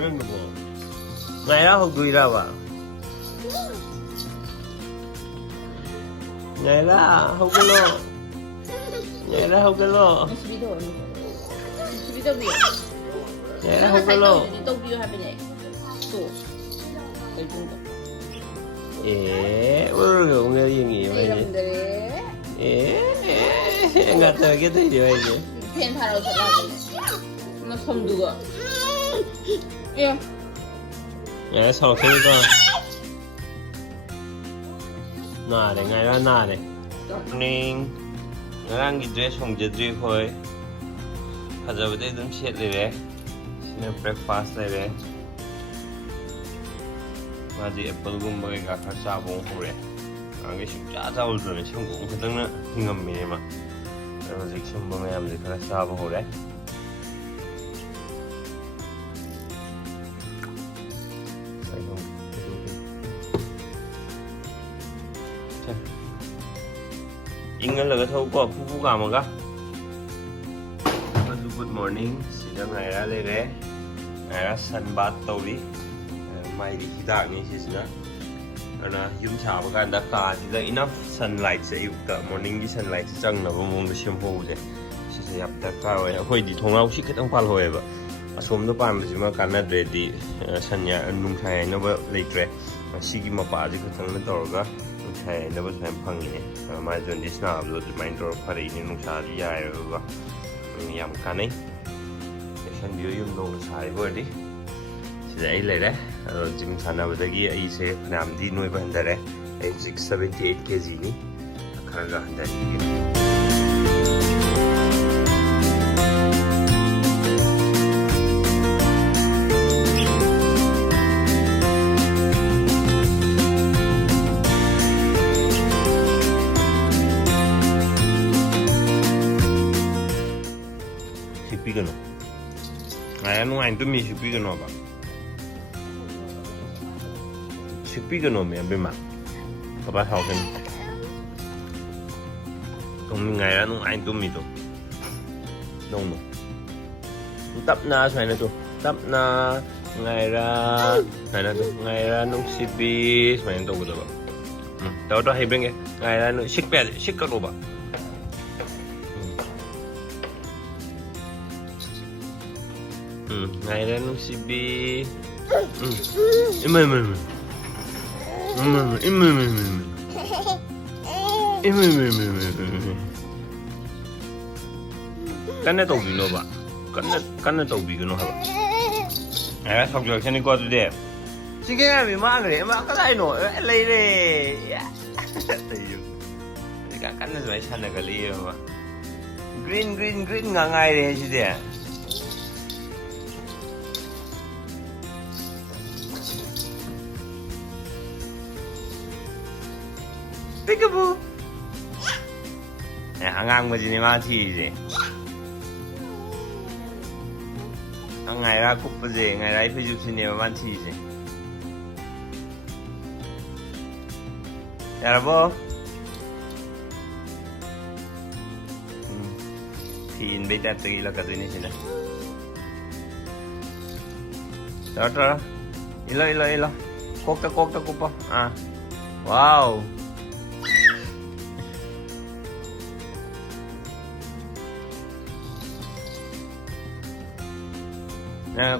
ꯅꯪꯗꯨꯕꯣ ꯉꯥꯏꯔ ꯍꯧꯗꯣꯏꯔꯕ ꯉꯥꯏꯔ ꯍꯧꯒꯠꯂꯣ ꯉꯥꯏꯔ ꯍꯧꯒꯠꯂꯣ ꯉꯥꯏꯔ ꯍꯧꯒꯠꯂꯣ ꯇꯧꯕꯤꯌꯨ ꯍꯥꯏꯕꯅꯦ 우르르 옹명이 같아게 되죠 이제 팬 사러 오셨다고 나 섬두고 예 서럽게니까 나래 ngaira 나래 ning ngaranggi dress hongjedri khoi phajabade dum setlire sine breakfast lere 마지 애플 곰바가 같이 잡은 후에 아게 쉽자 잡을 때는 신고 그때는 힘갑니다 그래서 지금 보면 아무리 같이 잡은 후에 인간을 thâu 부부가 뭐가 good morning siang ngày ra lere ngày ra sunbath tawri 마이리 히다니 시스나 하나 흉 잡아간다 까지다 enough sunlight 세 육다 morning sunlight 짱나고 몸도 심호우제 시세 yap다 까와요 거기디 통하고 시켰던 팔호에바 asom도 빠르지만 까나드레디 산야 눈카에 너버 레이트레 시기 마빠지 그탕는 떨어가 눈카에 너버 샘 팡이네 마이존 디스나브도 마인드 파리니 눈카리 야요가 양 까네 션 뷰 용도 사이 버디 sida ai lere gym sanabadagi aise phanamdi noiba handare ai 678 kg ni kharaga handari Sipigano ay ano ngayon tumi sipigano ba 식비가 너무 얇으면 봐봐 하긴 동민 ngày nó anh tụi mình tụi nông nông tấp na xoay này tụi tấp na ngày ra này là tụi ngày ra nông sipi xoay này tụi tụi đó đó hay bên nghe ngày ra nó xích bè xích các đồ bả ngày ra nông sipi im Kanne tàu bị nó bả, kanne tàu bị cái nó hả? À, học được cho nên qua tôi đẹp. Xin cái này bị mang rồi, mang cái này nổi, lấy đi. Cái kanne rồi sang cái gì mà? Green ngang ngay đấy chứ đấy. Peekaboo. Ngang mà gì mà thì gì. Ngày ra cúp gì, ngày ra phải giúp xin nhiều mà thì gì. 여러분. Thì bây giờ tự là cái gì này. Đó. Ilo. Kokta kupa. À. Wow.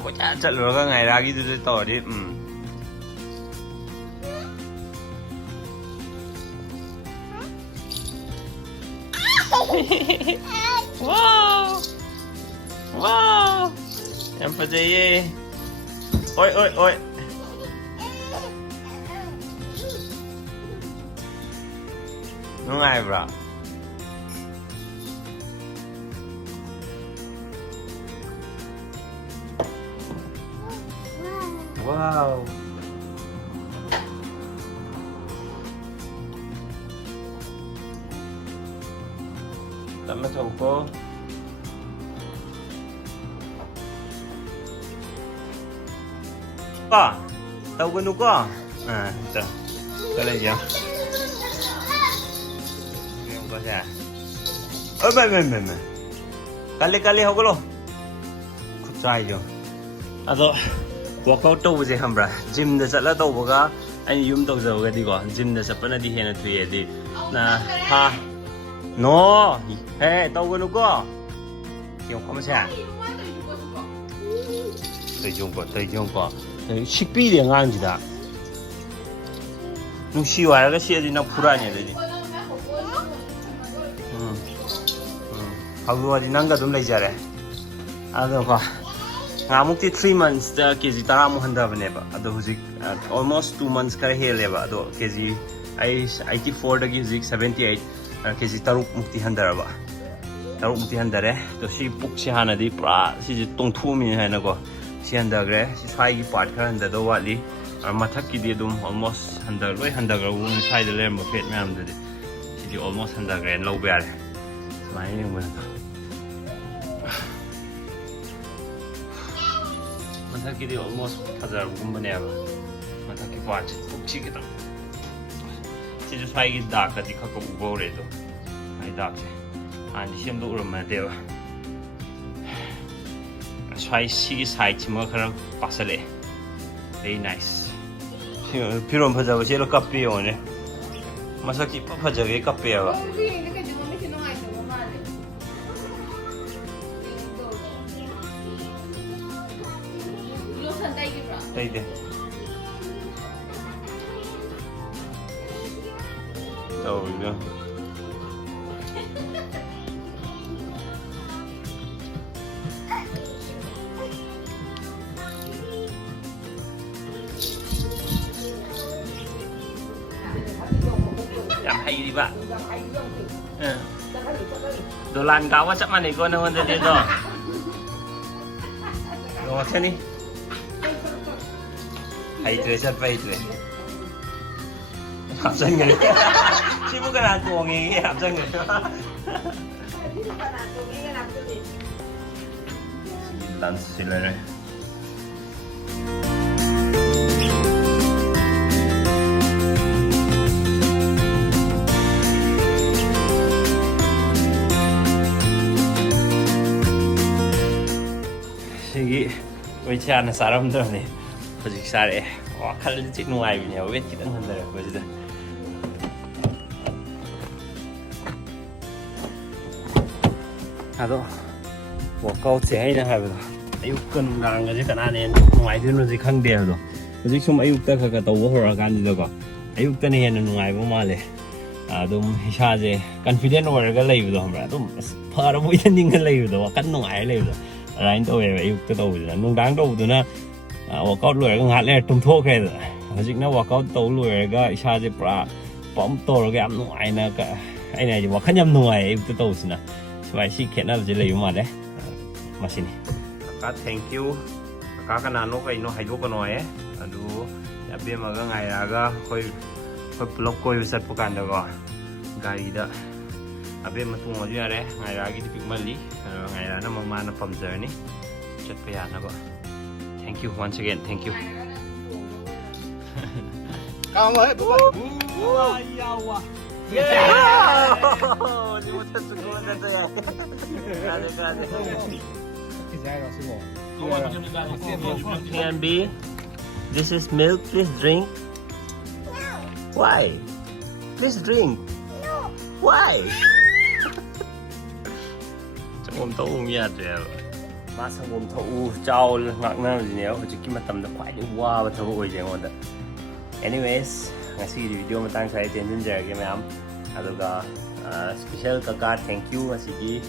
Có chạy rồi các ngày ra cái gì tỏ đi wow em phải gì ôi nó ngay bro wow tama sa upo pa tao gano ka ito kala niya yung ko siya kali hogulo kutsay yo ato workout tꯧꯕꯁꯦ ꯈꯪꯕ꯭ꯔꯥ ꯖꯤꯝꯗ ꯆꯠꯂ ꯇꯧꯕꯒ ꯑꯩꯅ ꯌꯨꯝ ꯇꯧꯖꯕꯒꯗꯤꯀꯣ ꯖꯤꯝꯗ ꯆꯠꯄꯅꯗꯤ ꯍꯦꯟꯅ ꯊꯨꯏꯌꯦꯗꯤ ꯍꯥ ꯅꯣ ꯍꯦ ꯇꯧꯒꯅꯨꯀꯣ ꯌꯦꯡꯉꯣ ꯇꯩꯖꯣꯡꯀꯣ ꯁꯤꯛꯄꯤꯔꯦ ꯑꯉꯥꯡꯁꯤꯗ ꯅꯨꯡꯁꯤꯌꯨ ꯍꯥꯏꯔꯒ ꯁꯤꯗꯤ ꯅꯪ ꯐꯨꯔꯛꯑꯅꯤ ꯑꯗꯩꯗꯤ ꯍꯧꯗꯣꯛꯑꯗꯤ ꯅꯪꯒ ꯑꯗꯨꯝ ꯂꯩꯖꯔꯦ ꯑꯗꯣꯀꯣ ꯉꯥꯃꯨꯛꯇꯤ 3 monthsꯇ KG 10ꯃꯨꯛ ꯍꯟꯊꯕꯅꯦꯕ ꯑꯗꯣ ꯍꯧꯖꯤꯛ almost 2 months ꯈꯔ ꯍꯦꯜꯂꯦꯕ ꯑꯗꯣ KG ꯑꯩ 84ꯗꯒꯤ ꯍꯧꯖꯤꯛ 78 KG 3 hꯟꯊꯔꯕ 3 hꯟꯊꯔꯦ ꯑꯗꯣ ꯁꯤ ꯄꯨꯛꯁꯦ ꯍꯥꯟꯅꯗꯤ ꯄꯨꯔꯥ ꯁꯤꯁꯦ ꯇꯣꯡꯊꯣꯛꯑꯝꯃꯤꯅꯦ ꯍꯥꯏꯅꯀꯣ ꯁꯤ ꯍꯟꯊꯈ꯭ꯔꯦ ꯁꯤ ꯁ꯭ꯋꯥꯏꯒꯤ ꯄꯥꯔꯠ ꯈꯔ ꯍꯟꯊꯗꯧ ꯋꯥꯠꯂꯤ ꯃꯊꯛꯀꯤꯗꯤ ꯑꯗꯨꯝ almost ꯂꯣꯏ ꯍꯟꯊꯈ꯭ꯔꯕ ꯁ꯭ꯋꯥꯏꯗ ꯂꯩꯔꯝꯕ ꯐꯦꯠ ꯃꯌꯥꯝꯗꯨꯗꯤ ꯁꯤꯗꯤ almost ꯍꯟꯊꯈ꯭ꯔꯦꯅ ꯂꯧꯕ ꯌꯥꯔꯦ ꯁꯨꯃꯥꯏꯅ ꯌꯦꯡꯕꯗ ꯃꯊꯛꯀꯤꯗꯤ almost ꯐꯖꯔꯕꯒꯨꯝꯕꯅꯦꯕ ꯃꯊꯛꯀꯤ ꯄꯥꯔꯠꯁꯤ ꯄꯨꯛꯁꯤ ꯈꯤꯇꯪ ꯁꯤꯁꯨ ꯁ꯭ꯋꯥꯏꯒꯤ ꯗꯥꯛꯀꯗꯤ ꯈꯔ ꯎꯕ ꯍꯧꯔꯦ ꯑꯗꯣ ꯁ꯭ꯋꯥꯏ ꯗꯥꯛꯁꯦ ꯍꯥꯟꯅꯗꯤ ꯁꯦꯝꯗꯣꯛ ꯎꯔꯝꯃꯗꯦꯕ ꯁ꯭ꯋꯥꯏ ꯁꯤꯒꯤ ꯁꯥꯏꯗꯁꯤꯃ ꯈꯔ ꯄꯥꯁꯜꯂꯛꯑꯦ ꯚꯦꯔꯤ ꯅꯥꯏꯁ ꯐꯤꯔꯣꯟ ꯐꯖꯕ ꯁꯦꯠꯂ ꯀꯞꯄꯦ ꯌꯦꯡꯉꯣꯅꯦ ꯃꯁꯛꯁꯤ ꯏꯐ ꯐꯖꯒꯩ ꯀꯞꯄꯦꯕ ꯇꯩꯗꯦ ꯇꯧꯔꯤꯗꯣ ꯌꯥꯝ ꯍꯩꯔꯤꯕ ꯗꯣꯂꯥꯟ ꯀꯥꯎꯕ ꯆꯞ ꯃꯥꯟꯅꯩꯀꯣ ꯅꯉꯣꯟꯗꯗꯤ ꯑꯗꯣ ꯉꯥꯛꯁꯅꯤ ꯍꯩꯇ꯭ꯔꯦ ꯆꯠꯄ ꯍꯩꯇ꯭ꯔꯦ ꯍꯥꯞꯆꯟꯈ꯭ꯔꯦ ꯁꯤꯕꯨ ꯀꯅꯥ ꯇꯣꯡꯉꯦ ꯍꯥꯞꯆꯟꯈ꯭ꯔꯦ ꯂꯟꯁꯁꯤ ꯂꯩꯔꯦ ꯁꯤꯒꯤ ꯑꯩꯈꯣꯏ ꯆꯥꯅ ꯆꯥꯔꯝꯗ꯭ꯔꯕꯅꯤ ꯍꯧꯖꯤꯛ ꯆꯥꯔꯛꯑꯦ ꯋꯥꯈꯜꯗꯤ ꯆꯤꯛ ꯅꯨꯡꯉꯥꯏꯕꯅꯦꯕ ꯋꯦꯠ ꯈꯤꯇꯪ ꯍꯟꯊꯔꯛꯄꯁꯤꯗ ꯑꯗꯣ ꯋꯥꯔꯛꯑꯥꯎꯠꯁꯦ ꯑꯩꯅ ꯍꯥꯏꯕꯗꯣ ꯑꯌꯨꯛꯀ ꯅꯨꯡꯗꯥꯡꯒꯁꯦ ꯀꯅꯥꯅ ꯍꯦꯟꯅ ꯅꯨꯡꯉꯥꯏꯗꯣꯏꯅꯣꯁꯦ ꯈꯪꯗꯦ ꯑꯗꯣ ꯍꯧꯖꯤꯛ ꯁꯨꯝ ꯑꯌꯨꯛꯇ ꯈꯔ ꯇꯧꯕ ꯍꯧꯔꯛꯑꯀꯥꯟꯁꯤꯗꯀꯣ ꯑꯌꯨꯛꯇꯅ ꯍꯦꯟꯅ ꯅꯨꯡꯉꯥꯏꯕ ꯃꯥꯜꯂꯦ ꯑꯗꯨꯝ ꯏꯁꯥꯁꯦ ꯀꯟꯐꯤꯗꯦꯟ ꯑꯣꯏꯔꯒ ꯂꯩꯕꯗꯣ ꯈꯪꯕ꯭ꯔꯥ ꯑꯗꯨꯝ ꯐꯔꯕ ꯏꯊꯟꯅꯤꯡꯉ ꯂꯩꯕꯗꯣ ꯋꯥꯈꯜ ꯅꯨꯡꯉꯥꯏꯔ ꯂꯩꯕꯗꯣ ꯑꯗꯨꯃꯥꯏꯅ ꯇꯧꯋꯦꯕ ꯑꯌꯨꯛꯇ ꯇꯧꯕꯁꯤꯅ ꯅꯨꯡꯗꯥꯡ ꯇꯧꯕꯗꯨꯅ ꯋꯥꯔꯛꯑꯥꯎꯠ ꯂꯣꯏꯔꯒ ꯉꯥꯏꯍꯥꯛ ꯂꯩꯔ ꯇꯨꯝꯊꯣꯛꯈ꯭ꯔꯦꯗꯅ ꯍꯧꯖꯤꯛꯅ ꯋꯥꯔꯛꯑꯥꯎꯠ ꯇꯧ ꯂꯣꯏꯔꯒ ꯏꯁꯥꯁꯦ ꯄꯨꯔꯥ ꯄꯝꯞ ꯇꯧꯔꯒ ꯌꯥꯝ ꯅꯨꯡꯉꯥꯏꯅ ꯑꯩꯅ ꯍꯥꯏꯗꯤ ꯋꯥꯈꯜ ꯌꯥꯝ ꯅꯨꯡꯉꯥꯏ ꯑꯌꯨꯛꯇ ꯇꯧꯕꯁꯤꯅ ꯁꯨꯃꯥꯏ ꯁꯤ ꯈꯦꯠꯅꯕꯁꯦ ꯂꯩꯕ ꯃꯥꯜꯂꯦ ꯃꯁꯤꯅꯤ ꯀꯀꯥ ꯊꯦꯡꯀ꯭ꯌꯨ ꯀꯀꯥ ꯀꯅꯥꯅꯣ ꯀꯩꯅꯣ ꯍꯥꯏꯗꯣꯛꯀꯅꯣ ꯍꯥꯏꯌꯦ ꯑꯗꯨ ꯑꯕꯦꯝꯃꯒ ꯉꯥꯏꯔꯛꯑꯒ ꯑꯩꯈꯣꯏ ꯄꯨꯂꯞ ꯀꯣꯏꯕ ꯆꯠꯄ ꯀꯥꯟꯗꯀꯣ ꯒꯥꯔꯤꯗ ꯑꯕꯦꯝꯃ ꯇꯣꯡꯉꯁꯨ ꯌꯥꯔꯦ ꯉꯥꯏꯔꯛꯑꯒꯤꯗꯤ ꯄꯤꯛꯃꯜꯂꯤ ꯉꯥꯏꯔꯛꯑꯅ ꯃꯃꯥꯅ ꯄꯥꯝꯖꯔꯅꯤ ꯆꯠꯄ ꯌꯥꯅꯕ thank you once again thank you This is milk. Please drink. Why? Please drink. Why? Sangom thau yadreaba. Ma sangom thau chaw ngaknabsine hojikki matamda khwai waba thabo oije ngonda. Anyways, ngasi video matang sai tenjinjarage mayam aduga special kaka thank you ngasi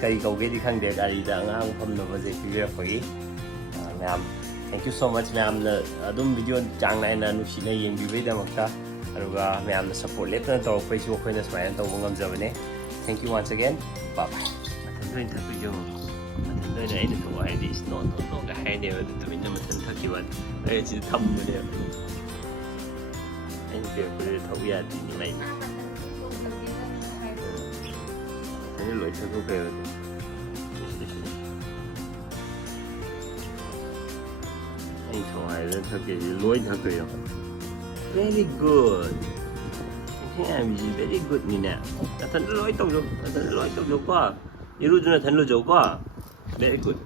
kari kauge di khangde gari da angang phamna baje pibirapagi mayam thank you so much mayam na adum video chang naina nusina yengbibai damakta aduga mayam na support letna tawpai su khoina smile taw ngamjabane. Thank you once again. Bye bye. Mathandoin thakpijo mathandoin aina to haidi is no ga haide wa tuminna mathan thakiwan ai chi thammune anh việc của thấu ya thì như vậy cái lối theo cô về anh thoại lên theo cái lối theo kiểu very good thế làm gì very good như nè thân lối tông rồi thân lối tông rồi quá yêu luôn là thân lối dấu quá very good